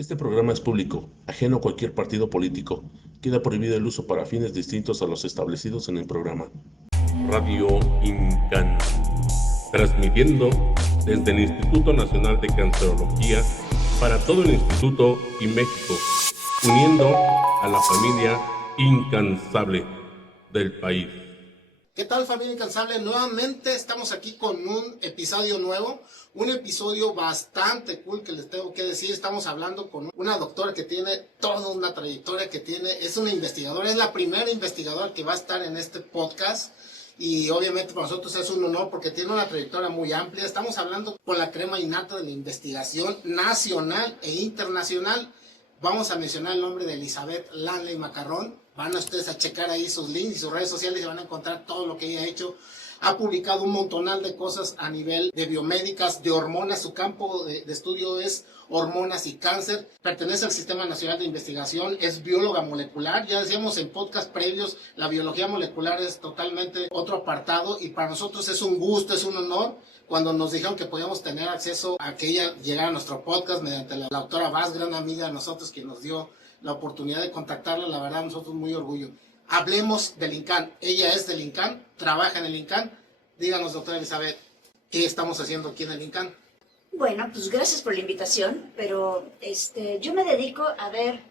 Este programa es público, ajeno a cualquier partido político. Queda prohibido el uso para fines distintos a los establecidos en el programa. Radio INCAN, transmitiendo desde el Instituto Nacional de Cancerología para todo el Instituto y México, uniendo a la familia incansable del país. ¿Qué tal, familia incansable? Nuevamente estamos aquí con un episodio nuevo, un episodio bastante cool que les tengo que decir. Estamos hablando con una doctora que tiene toda una trayectoria, es una investigadora, es la primera investigadora que va a estar en este podcast. Y obviamente para nosotros es un honor porque tiene una trayectoria muy amplia. Estamos hablando con la crema innata de la investigación nacional e internacional. Vamos a mencionar el nombre de Elizabeth Lanley Macarrón. Van a ustedes a checar ahí sus links y sus redes sociales y van a encontrar todo lo que ella ha hecho. Ha publicado un montonal de cosas a nivel de biomédicas, de hormonas. Su campo de estudio es hormonas y cáncer. Pertenece al Sistema Nacional de Investigación. Es bióloga molecular. Ya decíamos en podcast previos, la biología molecular es totalmente otro apartado. Y para nosotros es un gusto, es un honor. Cuando nos dijeron que podíamos tener acceso a que ella llegara a nuestro podcast mediante la doctora Vaz, gran amiga de nosotros, quien nos dio la oportunidad de contactarla, la verdad nosotros muy orgullo. Hablemos del INCAN. Ella es del INCAN, trabaja en el INCAN. Díganos, doctora Elizabeth, ¿qué estamos haciendo aquí en el INCAN? Bueno, pues gracias por la invitación, pero yo me dedico a ver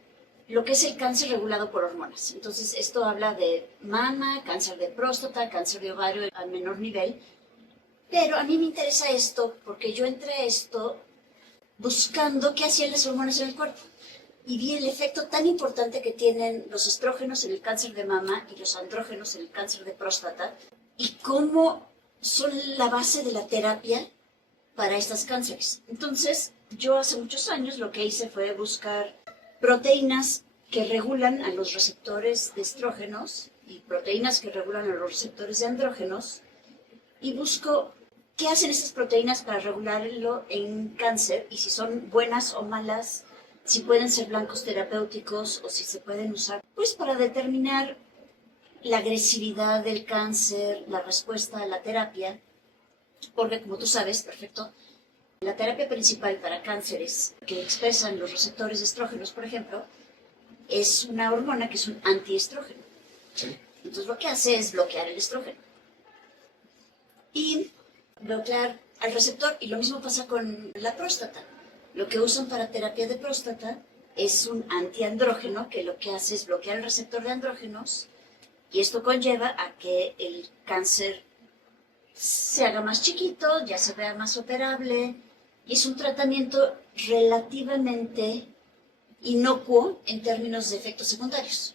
lo que es el cáncer regulado por hormonas. Entonces, esto habla de mama, cáncer de próstata, cáncer de ovario a menor nivel, pero a mí me interesa esto porque yo entré a esto buscando qué hacían las hormonas en el cuerpo. Y vi el efecto tan importante que tienen los estrógenos en el cáncer de mama y los andrógenos en el cáncer de próstata, y cómo son la base de la terapia para estos cánceres. Entonces, yo hace muchos años lo que hice fue buscar proteínas que regulan a los receptores de estrógenos y proteínas que regulan a los receptores de andrógenos, y busco qué hacen estas proteínas para regularlo en cáncer y si son buenas o malas, si pueden ser blancos terapéuticos o si se pueden usar, pues para determinar la agresividad del cáncer, la respuesta a la terapia, porque como tú sabes, perfecto, la terapia principal para cánceres que expresan los receptores de estrógenos, por ejemplo, es una hormona que es un antiestrógeno. Sí. Entonces lo que hace es bloquear el estrógeno y bloquear al receptor, y lo mismo pasa con la próstata. Lo que usan para terapia de próstata es un antiandrógeno que lo que hace es bloquear el receptor de andrógenos, y esto conlleva a que el cáncer se haga más chiquito, ya se vea más operable, y es un tratamiento relativamente inocuo en términos de efectos secundarios,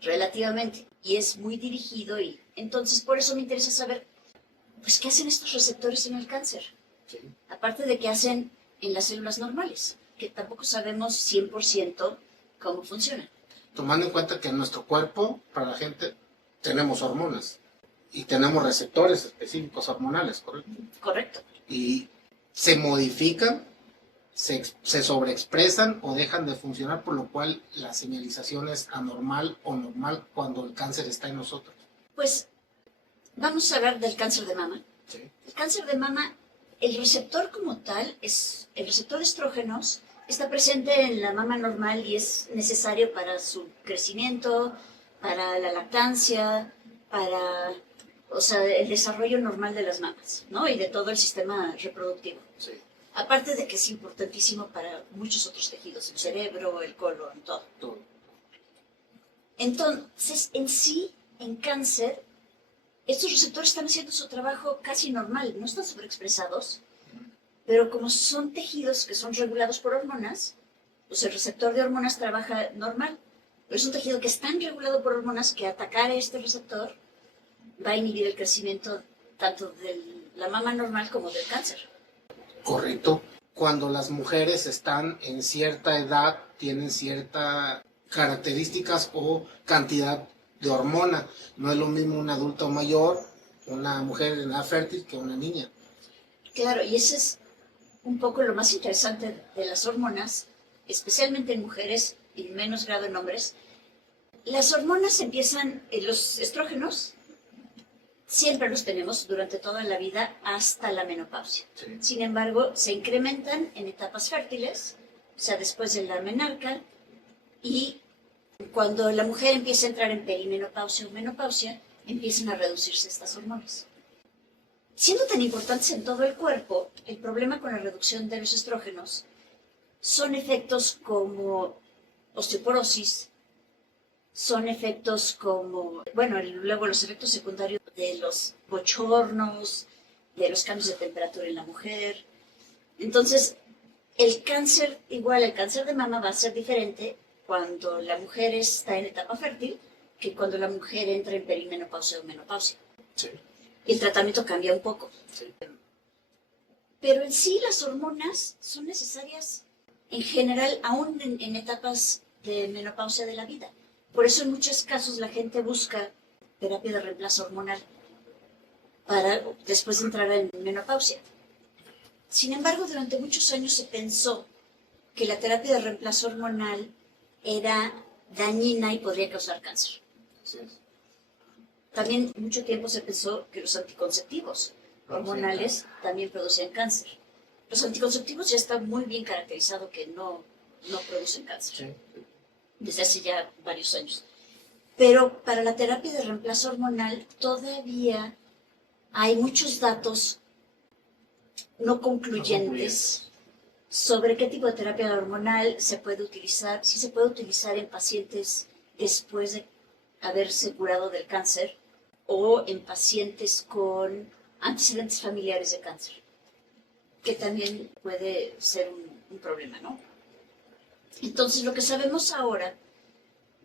relativamente, y es muy dirigido, y entonces por eso me interesa saber, pues, ¿qué hacen estos receptores en el cáncer? Sí. Aparte de qué hacen en las células normales, que tampoco sabemos 100% cómo funcionan. Tomando en cuenta que en nuestro cuerpo, para la gente, tenemos hormonas y tenemos receptores específicos hormonales, ¿correcto? Correcto. Y se modifican, se sobreexpresan o dejan de funcionar, por lo cual la señalización es anormal o normal cuando el cáncer está en nosotros. Pues vamos a hablar del cáncer de mama. Sí. El cáncer de mama, el receptor como tal, es el receptor de estrógenos, está presente en la mama normal y es necesario para su crecimiento, para la lactancia, para, el desarrollo normal de las mamas, ¿no? Y de todo el sistema reproductivo. Sí. Aparte de que es importantísimo para muchos otros tejidos, el cerebro, el colon, todo. Todo. Entonces, en sí, en cáncer, estos receptores están haciendo su trabajo casi normal, no están sobreexpresados, pero como son tejidos que son regulados por hormonas, pues el receptor de hormonas trabaja normal, pero es un tejido que es tan regulado por hormonas que atacar a este receptor va a inhibir el crecimiento tanto de la mama normal como del cáncer. Correcto. Cuando las mujeres están en cierta edad, tienen ciertas características o cantidad de hormona. No es lo mismo un adulto mayor, una mujer en edad fértil, que una niña. Claro, y ese es un poco lo más interesante de las hormonas, especialmente en mujeres y en menos grado en hombres. Las hormonas empiezan, los estrógenos, siempre los tenemos durante toda la vida hasta la menopausia. Sí. Sin embargo, se incrementan en etapas fértiles, sea, después de la menarca, y cuando la mujer empieza a entrar en perimenopausia o menopausia, empiezan a reducirse estas hormonas. Siendo tan importantes en todo el cuerpo, el problema con la reducción de los estrógenos son efectos como osteoporosis, son efectos como, bueno, luego los efectos secundarios de los bochornos, de los cambios de temperatura en la mujer. Entonces, el cáncer, igual el cáncer de mama va a ser diferente cuando la mujer está en etapa fértil que cuando la mujer entra en perimenopausia o menopausia. Sí. Y el tratamiento cambia un poco. Sí. Pero en sí las hormonas son necesarias en general, aún en etapas de menopausia de la vida. Por eso en muchos casos la gente busca terapia de reemplazo hormonal para después de entrar en menopausia. Sin embargo, durante muchos años se pensó que la terapia de reemplazo hormonal era dañina y podría causar cáncer. Sí. También mucho tiempo se pensó que los anticonceptivos hormonales también producían cáncer. Los anticonceptivos ya está muy bien caracterizado que no producen cáncer. Sí. Desde hace ya varios años. Pero para la terapia de reemplazo hormonal todavía hay muchos datos no concluyentes sobre qué tipo de terapia hormonal se puede utilizar, si se puede utilizar en pacientes después de haberse curado del cáncer o en pacientes con antecedentes familiares de cáncer, que también puede ser un problema, ¿no? Entonces, lo que sabemos ahora,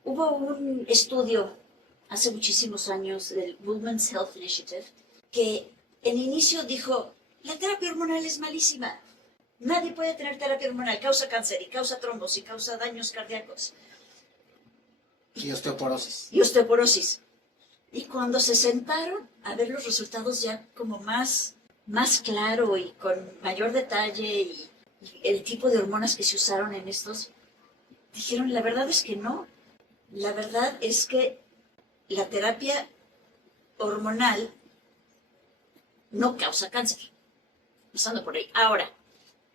hubo un estudio hace muchísimos años del Women's Health Initiative que en inicio dijo, la terapia hormonal es malísima. Nadie puede tener terapia hormonal, causa cáncer y causa trombos y causa daños cardíacos. Y osteoporosis. Y osteoporosis. Y cuando se sentaron a ver los resultados ya como más claro y con mayor detalle y el tipo de hormonas que se usaron en estos, dijeron, la verdad es que no. La verdad es que la terapia hormonal no causa cáncer. Empezando por ahí. Ahora,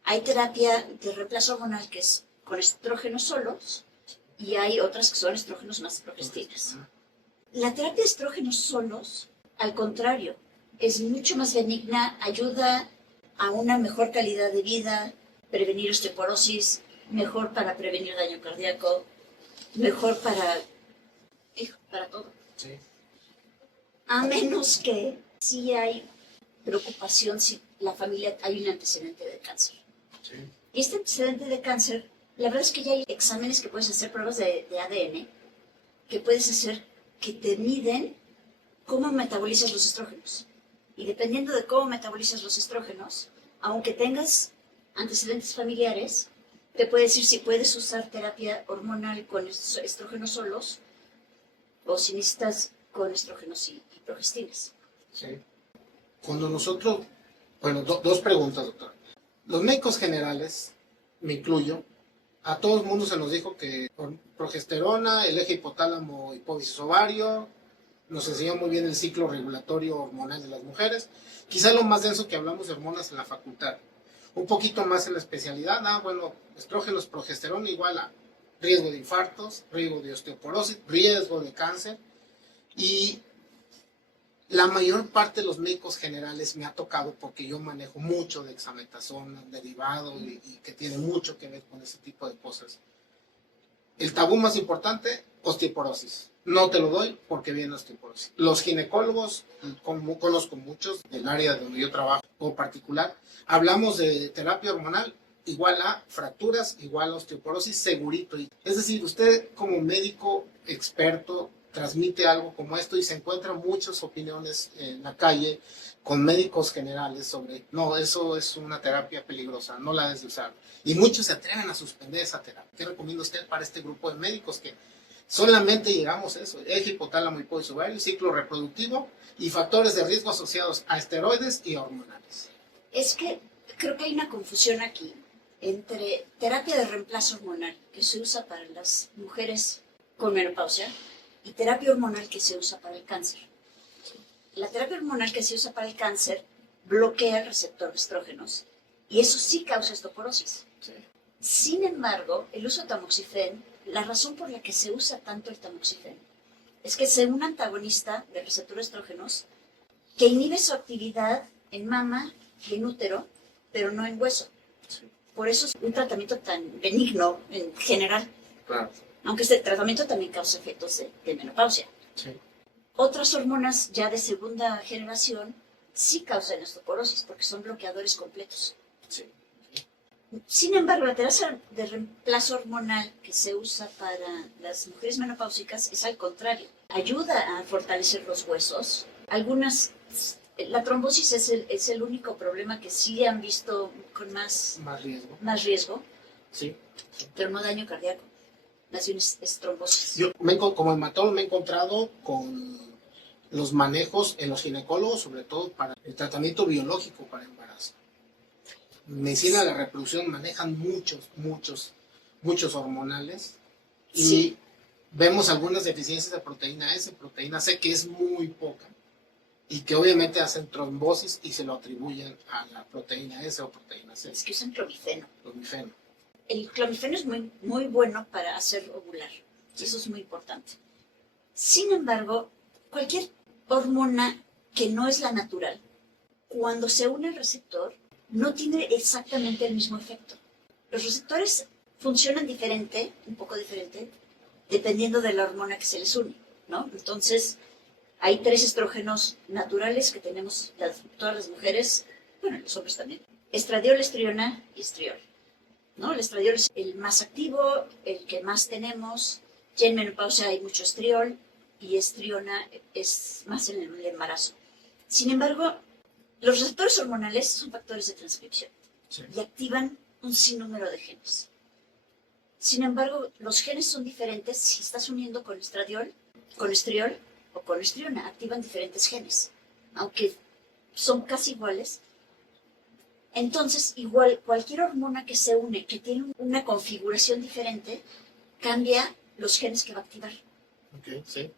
hay terapia de reemplazo hormonal que es con estrógenos solos y hay otras que son estrógenos más progestinas. La terapia de estrógenos solos, al contrario, es mucho más benigna, ayuda a una mejor calidad de vida, prevenir osteoporosis, mejor para prevenir daño cardíaco, mejor para todo. Sí. A menos que sí hay preocupación si la familia hay un antecedente de cáncer. Sí. Y este antecedente de cáncer, la verdad es que ya hay exámenes que puedes hacer, pruebas de ADN, que puedes hacer que te miden cómo metabolizas los estrógenos. Y dependiendo de cómo metabolizas los estrógenos, aunque tengas antecedentes familiares, te puede decir si puedes usar terapia hormonal con estrógenos solos o si necesitas con estrógenos y progestinas. Sí. Cuando nosotros, bueno, dos preguntas, doctor. Los médicos generales, me incluyo, a todo el mundo se nos dijo que progesterona, el eje hipotálamo, hipófisis ovario, nos enseñó muy bien el ciclo regulatorio hormonal de las mujeres. Quizá lo más denso que hablamos de hormonas en la facultad. Un poquito más en la especialidad, bueno, estrógenos, progesterona igual a riesgo de infartos, riesgo de osteoporosis, riesgo de cáncer. Y la mayor parte de los médicos generales me ha tocado porque yo manejo mucho de dexametasona, derivado y que tiene mucho que ver con ese tipo de cosas. El tabú más importante, osteoporosis. No te lo doy porque viene osteoporosis. Los ginecólogos, como conozco muchos del área donde yo trabajo o particular, hablamos de terapia hormonal igual a fracturas, igual a osteoporosis, segurito. Es decir, usted como médico experto transmite algo como esto y se encuentran muchas opiniones en la calle con médicos generales sobre, no, eso es una terapia peligrosa, no la debes de usar. Y muchos se atreven a suspender esa terapia. ¿Qué recomienda usted para este grupo de médicos que solamente llegamos a eso? Eje hipotálamo, hipófisis ovario, ciclo reproductivo y factores de riesgo asociados a esteroides y hormonales. Es que creo que hay una confusión aquí entre terapia de reemplazo hormonal que se usa para las mujeres con menopausia y terapia hormonal que se usa para el cáncer. La terapia hormonal que se usa para el cáncer bloquea el receptor de estrógenos y eso sí causa osteoporosis. Sí. Sin embargo, el uso de tamoxifeno, la razón por la que se usa tanto el tamoxifeno es que es un antagonista del receptor estrógenos que inhibe su actividad en mama y en útero, pero no en hueso. Por eso es un tratamiento tan benigno en general. Claro. Aunque este tratamiento también causa efectos de menopausia. Sí. Otras hormonas ya de segunda generación sí causan osteoporosis porque son bloqueadores completos. Sí. Sin embargo, la terapia de reemplazo hormonal que se usa para las mujeres menopáusicas es al contrario. Ayuda a fortalecer los huesos. La trombosis es el único problema que sí han visto con más riesgo, Sí. pero no daño cardíaco. Más bien es trombosis. Yo como hematólogo me he encontrado con los manejos en los ginecólogos, sobre todo para el tratamiento biológico para embarazo. Medicina de la reproducción manejan muchos hormonales y Sí. vemos algunas deficiencias de proteína S, proteína C, que es muy poca y que obviamente hacen trombosis y se lo atribuyen a la proteína S o proteína C, Es que usan clomifeno. clomifeno. El clomifeno es muy bueno para hacer ovular. Sí. Eso es muy importante. Sin embargo, cualquier hormona que no es la natural, cuando se une al receptor, no tiene exactamente el mismo efecto. Los receptores funcionan diferente, un poco diferente, dependiendo de la hormona que se les une, ¿no? Entonces, hay 3 estrógenos naturales que tenemos todas las mujeres, bueno, los hombres también. Estradiol, estriona y estriol, ¿no? El estradiol es el más activo, el que más tenemos. Ya en menopausia hay mucho estriol y estriona es más en el embarazo. Sin embargo, los receptores hormonales son factores de transcripción Sí. y activan un sinnúmero de genes. Sin embargo, los genes son diferentes si estás uniendo con estradiol, con estriol o con estriona. Activan diferentes genes, aunque son casi iguales. Entonces, igual, cualquier hormona que se une, que tiene una configuración diferente, cambia los genes que va a activar. Okay, sí.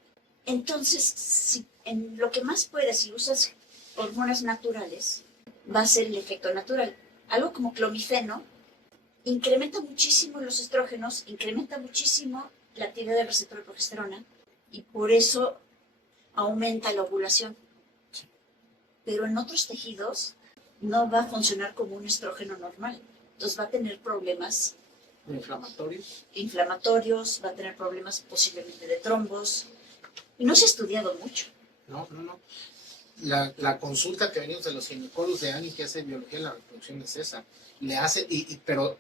Entonces, en lo que más puedes, si usas hormonas naturales, va a ser el efecto natural. Algo como clomifeno incrementa muchísimo los estrógenos, incrementa muchísimo la actividad del receptor de progesterona y por eso aumenta la ovulación. Pero en otros tejidos no va a funcionar como un estrógeno normal. Entonces va a tener problemas inflamatorios, va a tener problemas posiblemente de trombos. Y no se ha estudiado mucho. No. La consulta que venimos de los ginecólogos de Ani, que hace biología de la reproducción, es esa. Le hace, pero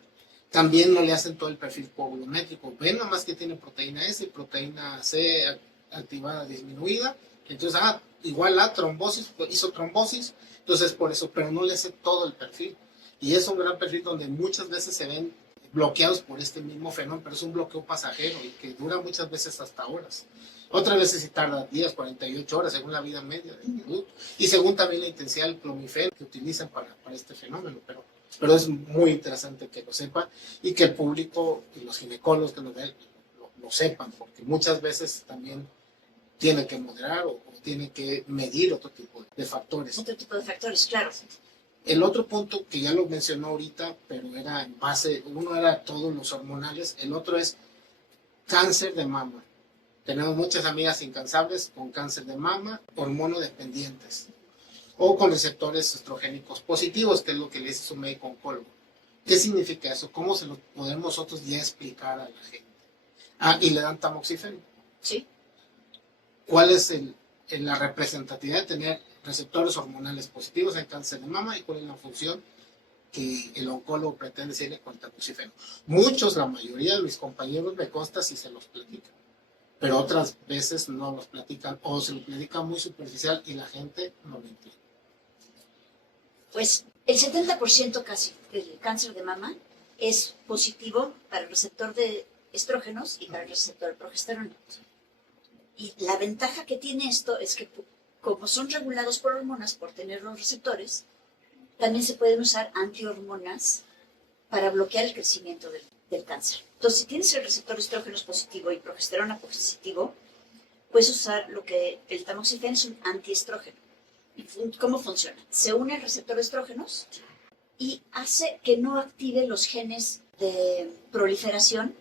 también no le hacen todo el perfil volumétrico. Ven nomás que tiene proteína S y proteína C activada, disminuida. Entonces, igual la trombosis, hizo trombosis, entonces por eso, pero no le hace todo el perfil. Y es un gran perfil donde muchas veces se ven bloqueados por este mismo fenómeno, pero es un bloqueo pasajero y que dura muchas veces hasta horas. Otras veces sí tarda días, 48 horas, según la vida media del producto. Y según también la intensidad del clomifeno que utilizan para este fenómeno. Pero es muy interesante que lo sepan y que el público y los ginecólogos que nos ven lo sepan, porque muchas veces también tiene que moderar o tiene que medir otro tipo de factores. Otro tipo de factores, claro. El otro punto que ya lo mencionó ahorita, pero era en base, uno era todos los hormonales, el otro es cáncer de mama. Tenemos muchas amigas incansables con cáncer de mama, hormonodependientes, o con receptores estrogénicos positivos, que es lo que le dice su médico oncólogo. ¿Qué significa eso? ¿Cómo se lo podemos nosotros ya explicar a la gente? Y le dan tamoxifeno. Sí. ¿Cuál es la representatividad de tener receptores hormonales positivos en cáncer de mama y cuál es la función que el oncólogo pretende decirle con el tamoxifeno? Muchos, la mayoría de mis compañeros me consta si se los platican, pero otras veces no los platican o se lo platican muy superficial y la gente no lo entiende. Pues el 70% casi del cáncer de mama es positivo para el receptor de estrógenos y para el receptor de progesterona. Y la ventaja que tiene esto es que como son regulados por hormonas, por tener los receptores, también se pueden usar antihormonas para bloquear el crecimiento del cáncer. Entonces, si tienes el receptor estrógenos positivo y progesterona positivo, puedes usar lo que el tamoxifeno es un antiestrógeno. ¿Y cómo funciona? Se une al receptor de estrógenos y hace que no active los genes de proliferación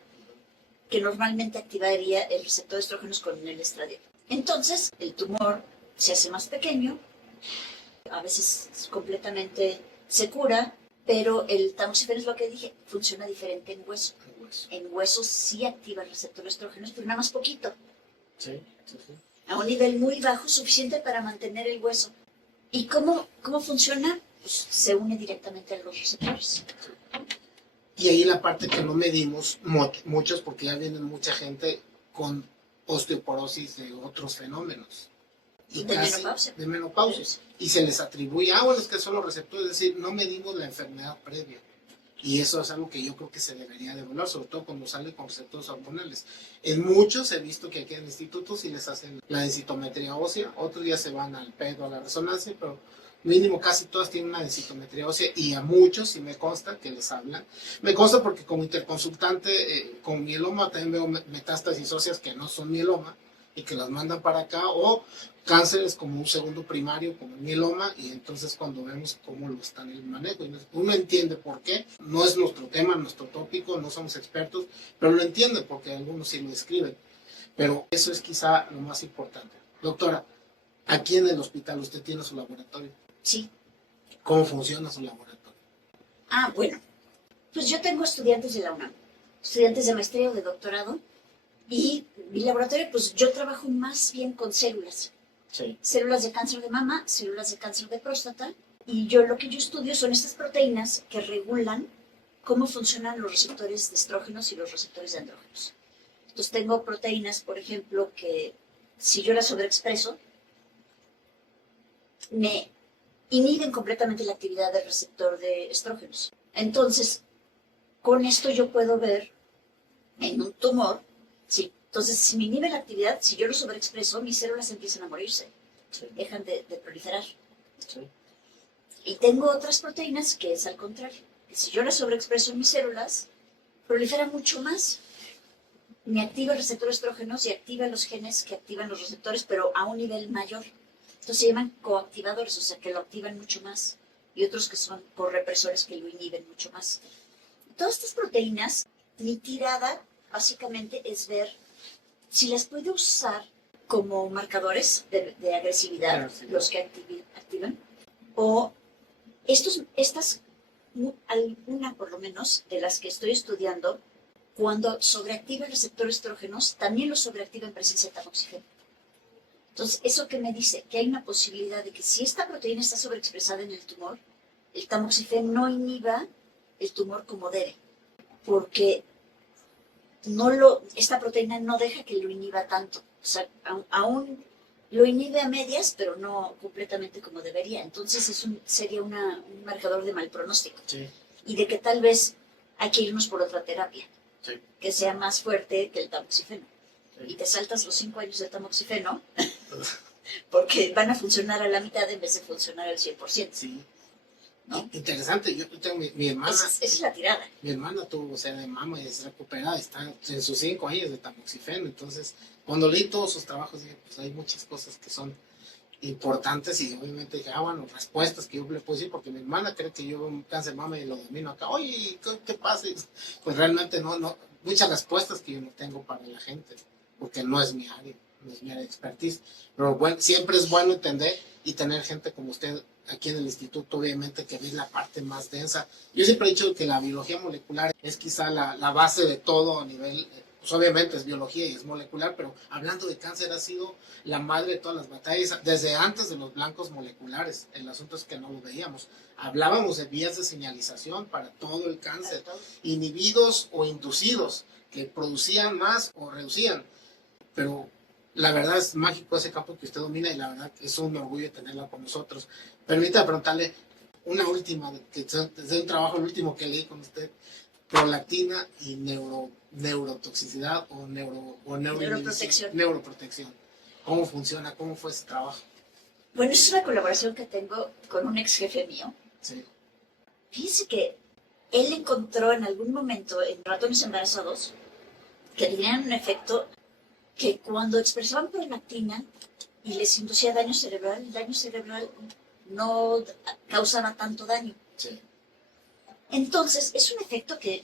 que normalmente activaría el receptor de estrógenos con el estradiol. Entonces, el tumor se hace más pequeño, a veces completamente se cura, pero el tamoxifeno es lo que dije, funciona diferente en hueso. En hueso sí activa el receptor de estrógenos, pero nada más poquito. Sí. A un nivel muy bajo, suficiente para mantener el hueso. ¿Y cómo funciona? Pues se une directamente a los receptores. Y ahí la parte que no medimos muchos, porque ya viene mucha gente con osteoporosis de otros fenómenos. Y De casi menopausia. de menopausia. Y se les atribuye, bueno, es que son los receptores, es decir, no medimos la enfermedad previa. Y eso es algo que yo creo que se debería de evaluar, sobre todo cuando sale con receptores hormonales. En muchos he visto que aquí en institutos sí les hacen la densitometría ósea, otros ya se van al PET o a la resonancia, pero mínimo casi todas tienen una densitometría ósea y a muchos sí me consta que les hablan. Me consta porque como interconsultante con mieloma también veo metástasis óseas que no son mieloma y que las mandan para acá, o cánceres como un segundo primario, como el mieloma, y entonces cuando vemos cómo lo están en el manejo, y uno entiende por qué, no es nuestro tema, nuestro tópico, no somos expertos, pero lo entiende porque algunos sí lo describen, pero eso es quizá lo más importante. Doctora, aquí en el hospital usted tiene su laboratorio. Sí. ¿Cómo funciona su laboratorio? Bueno, pues yo tengo estudiantes de la UNAM, estudiantes de maestría o de doctorado, y mi laboratorio, pues yo trabajo más bien con células. Sí. Células de cáncer de mama, células de cáncer de próstata, y lo que yo estudio son estas proteínas que regulan cómo funcionan los receptores de estrógenos y los receptores de andrógenos. Entonces tengo proteínas, por ejemplo, que si yo las sobreexpreso, me inhiben completamente la actividad del receptor de estrógenos. Entonces, con esto yo puedo ver en un tumor, sí. Entonces, si me inhibe la actividad, si yo lo sobreexpreso, mis células empiezan a morirse, Sí. dejan de proliferar. Sí. Y tengo otras proteínas que es al contrario, que si yo las sobreexpreso en mis células, proliferan mucho más. Me activa el receptor de estrógenos y activa los genes que activan los receptores, pero a un nivel mayor. Estos se llaman coactivadores, o sea, que lo activan mucho más. Y otros que son correpresores que lo inhiben mucho más. Todas estas proteínas, mi tirada básicamente es ver si las puedo usar como marcadores de agresividad, Claro, sí. los que activan, o estas, alguna por lo menos, de las que estoy estudiando, cuando sobreactiva el receptor estrógenos, también lo sobreactiva en presencia de tamoxifeno. Entonces, ¿eso qué me dice? Que hay una posibilidad de que si esta proteína está sobreexpresada en el tumor, el tamoxifeno no inhiba el tumor como debe, porque esta proteína no deja que lo inhiba tanto. O sea, aún lo inhibe a medias, pero no completamente como debería. Entonces sería un marcador de mal pronóstico. Sí. Y de que tal vez hay que irnos por otra terapia, Sí. que sea más fuerte que el tamoxifeno. Sí. Y te saltas los 5 años de tamoxifeno, porque van a funcionar a la mitad en vez de funcionar al 100%. Sí. ¿No? Interesante, yo tengo mi hermana. Esa es la tirada. Mi hermana tuvo, o sea, de mama y es recuperada, está en sus 5 años de tamoxifeno. Entonces, cuando leí todos sus trabajos, dije, pues hay muchas cosas que son importantes y obviamente dije, bueno, respuestas que yo le puedo decir, porque mi hermana cree que yo veo un cáncer de mama y lo domino acá. Oye, ¿qué pasa? Pues realmente no, muchas respuestas que yo no tengo para la gente, porque no es mi área, no es mi área de expertise. Pero bueno, siempre es bueno entender y tener gente como usted aquí en el instituto, obviamente, que ve la parte más densa. Yo siempre he dicho que la biología molecular es quizá la base de todo a nivel, pues obviamente es biología y es molecular, pero hablando de cáncer ha sido la madre de todas las batallas, desde antes de los blancos moleculares. El asunto es que no lo veíamos. Hablábamos de vías de señalización para todo el cáncer, inhibidos o inducidos, que producían más o reducían, pero la verdad es mágico ese campo que usted domina y la verdad es un orgullo tenerla con nosotros. Permítame preguntarle una última, que es un trabajo, el último que leí con usted, prolactina y neurotoxicidad o neuroprotección. ¿Cómo funciona? ¿Cómo fue ese trabajo? Bueno, es una colaboración que tengo con un ex jefe mío. Sí. Fíjese que él encontró en algún momento en ratones embarazados que tenían un efecto que cuando expresaban prolactina y les inducía daño cerebral, el daño cerebral no causaba tanto daño. Sí. Entonces, es un efecto que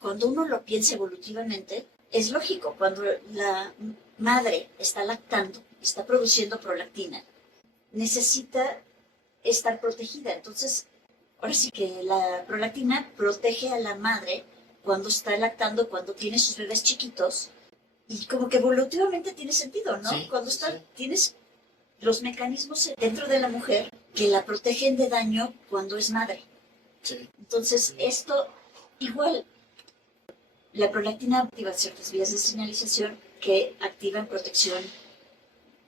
cuando uno lo piensa evolutivamente, es lógico, cuando la madre está lactando, está produciendo prolactina, necesita estar protegida. Entonces, ahora sí que la prolactina protege a la madre cuando está lactando, cuando tiene sus bebés chiquitos, y como que evolutivamente tiene sentido, ¿no? Sí, Cuando sí. tienes los mecanismos dentro de la mujer que la protegen de daño cuando es madre. Sí. Entonces, esto igual, la prolactina activa ciertas vías de señalización que activan protección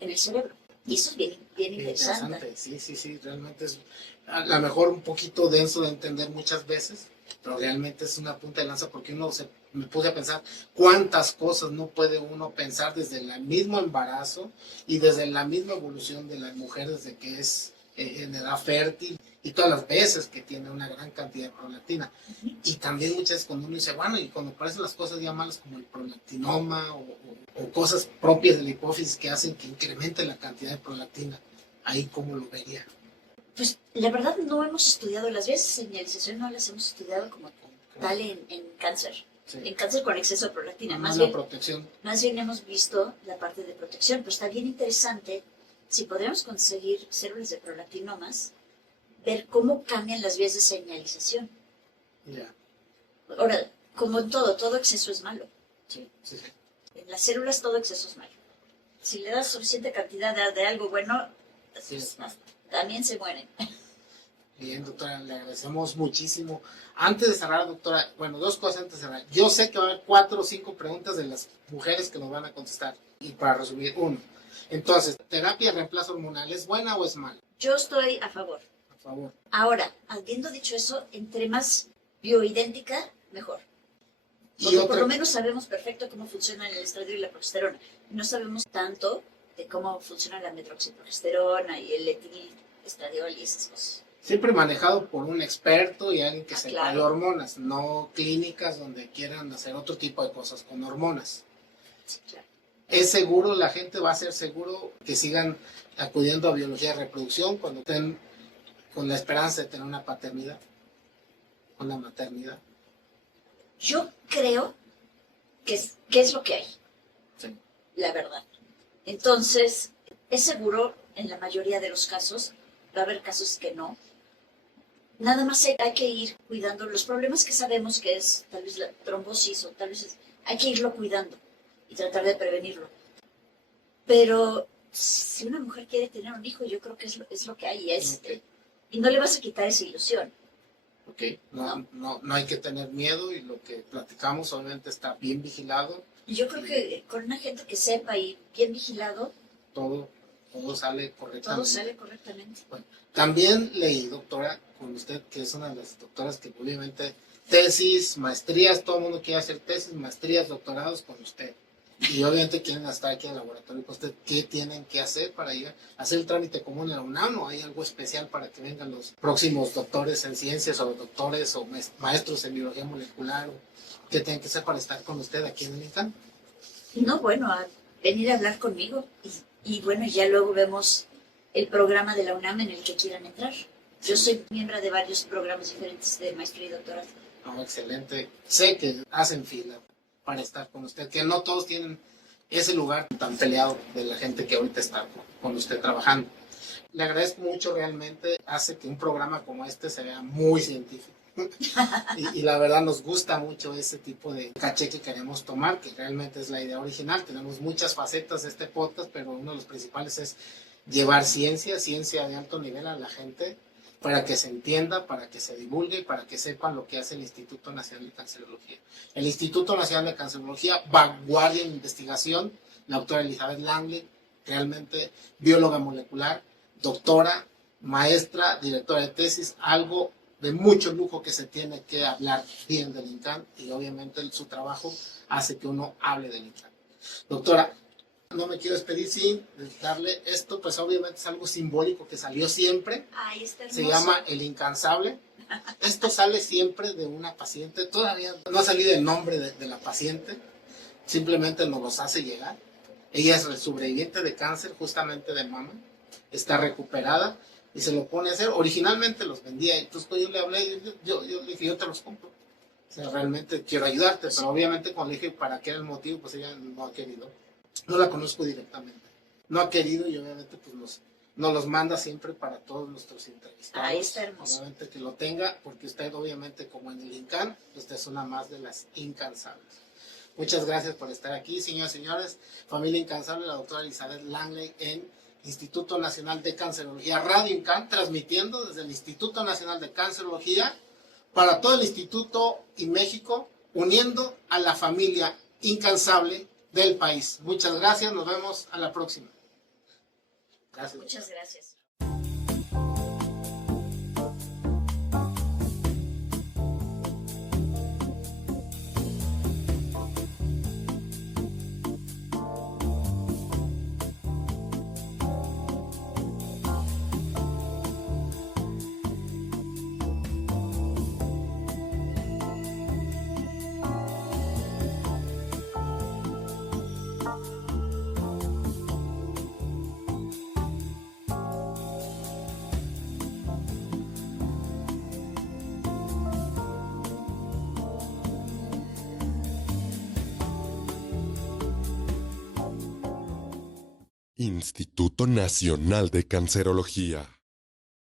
en el cerebro. Y eso es bien interesante. Sí, realmente es a lo mejor un poquito denso de entender muchas veces, pero realmente es una punta de lanza porque me puse a pensar cuántas cosas no puede uno pensar desde el mismo embarazo y desde la misma evolución de la mujer desde que es en edad fértil y todas las veces que tiene una gran cantidad de prolactina. Y también muchas veces cuando uno dice, bueno, y cuando aparecen las cosas ya malas como el prolactinoma o cosas propias de la hipófisis que hacen que incremente la cantidad de prolactina, ahí cómo lo vería. Pues la verdad no hemos estudiado las vías de señalización, no las hemos estudiado como tal en cáncer. Sí. En cáncer con exceso de prolactina. Más la protección. Más bien hemos visto la parte de protección, pero está bien interesante si podríamos conseguir células de prolactinomas, ver cómo cambian las vías de señalización. Ya. Ahora, como en todo exceso es malo. Sí. En las células todo exceso es malo. Si le das suficiente cantidad de algo bueno, Sí, es malo. también se mueren. Bien, doctora, le agradecemos muchísimo. Antes de cerrar, doctora, bueno, dos cosas antes de cerrar. Yo sé que va a haber 4 o 5 preguntas de las mujeres que nos van a contestar. Y para resumir, uno. Entonces, ¿terapia de reemplazo hormonal es buena o es mala? Yo estoy a favor. A favor. Ahora, habiendo dicho eso, entre más bioidéntica, mejor. Y Porque por otra, lo menos sabemos perfecto cómo funciona el estradiol y la progesterona. No sabemos tanto de cómo funciona la metroxiprogesterona y el etilistradiol y esas cosas. siempre manejado por un experto y alguien que sepa claro. de hormonas, no clínicas donde quieran hacer otro tipo de cosas con hormonas. Sí, claro. ¿Es seguro, la gente va a ser seguro que sigan acudiendo a biología de reproducción cuando estén con la esperanza de tener una paternidad, una maternidad? Yo creo que es lo que hay, Sí. la verdad. Entonces, es seguro en la mayoría de los casos, va a haber casos que no. Nada más hay que ir cuidando los problemas que sabemos que es tal vez la trombosis o tal vez hay que irlo cuidando y tratar de prevenirlo. Pero si una mujer quiere tener un hijo, yo creo que es lo que hay. Okay. Y no le vas a quitar esa ilusión. Okay. No hay que tener miedo y lo que platicamos obviamente está bien vigilado. Y yo creo que con una gente que sepa y bien vigilado, Todo sale correctamente. todo sale correctamente. Bueno, también leí, doctora, con usted, que es una de las doctoras que obviamente tesis, maestrías, todo el mundo quiere hacer tesis, maestrías, doctorados con usted. Y obviamente quieren estar aquí en el laboratorio con usted. ¿Qué tienen que hacer para ir a hacer el trámite común en la UNAM? ¿O hay algo especial para que vengan los próximos doctores en ciencias o doctores o maestros en biología molecular? ¿Qué tienen que hacer para estar con usted aquí en el INCAN? No, bueno, a venir a hablar conmigo y bueno, ya luego vemos el programa de la UNAM en el que quieran entrar. Yo soy miembro de varios programas diferentes de maestría y doctorado. No, excelente. Sé que hacen fila para estar con usted, que no todos tienen ese lugar tan peleado de la gente que ahorita está con usted trabajando. Le agradezco mucho, realmente hace que un programa como este se vea muy científico. y la verdad nos gusta mucho ese tipo de caché que queremos tomar, que realmente es la idea original. Tenemos muchas facetas de este podcast, pero uno de los principales es llevar ciencia de alto nivel a la gente para que se entienda, para que se divulgue y para que sepan lo que hace el Instituto Nacional de Cancerología. El Instituto Nacional de Cancerología, vanguardia en investigación, la doctora Elizabeth Langley, realmente bióloga molecular, doctora, maestra, directora de tesis, algo de mucho lujo que se tiene que hablar bien del INCAN y obviamente su trabajo hace que uno hable del INCAN. Doctora, no me quiero despedir sin darle esto, pues obviamente es algo simbólico que salió siempre. Ay, está hermoso. Se llama El Incansable. Esto sale siempre de una paciente, todavía no ha salido el nombre de la paciente, simplemente nos los hace llegar. Ella es sobreviviente de cáncer justamente de mama, está recuperada y se lo pone a hacer. Originalmente los vendía, entonces yo le hablé, yo le dije, yo te los compro. O sea, realmente quiero ayudarte, pero obviamente cuando le dije para qué era el motivo, pues ella no ha querido. No la conozco directamente. No ha querido y obviamente pues nos los manda siempre para todos nuestros entrevistados. Ahí está hermoso. Obviamente que lo tenga, porque usted obviamente como en el INCAN, usted es una más de las incansables. Muchas gracias por estar aquí, señoras y señores. Familia Incansable, la doctora Elizabeth Langley en Instituto Nacional de Cancerología, Radio INCAN, transmitiendo desde el Instituto Nacional de Cancerología para todo el instituto y México, uniendo a la familia incansable del país. Muchas gracias, nos vemos a la próxima. Gracias. Muchas gracias. Instituto Nacional de Cancerología.